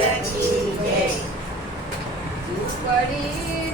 લાલ કી જય ઝૂંપડી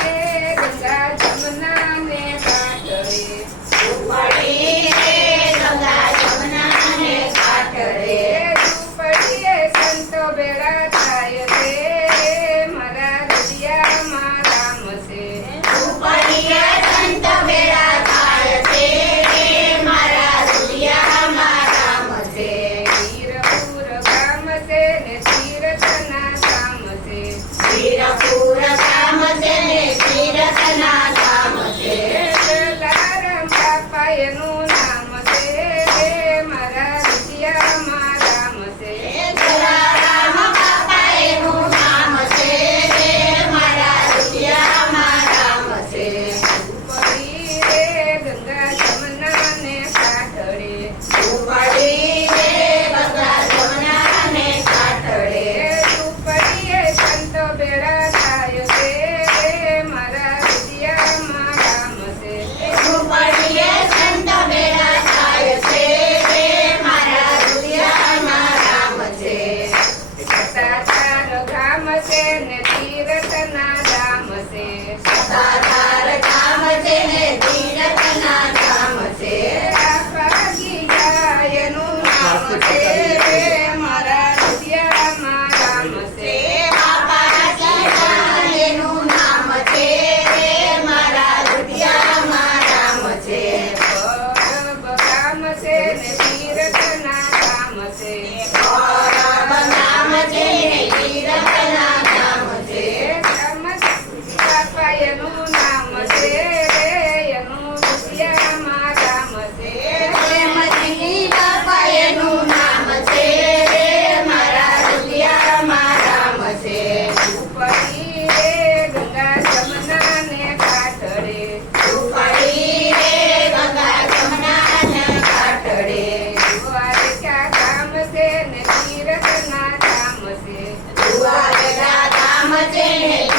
કીર્તના નામ છે. નામ છે કીર્તના Imagine it.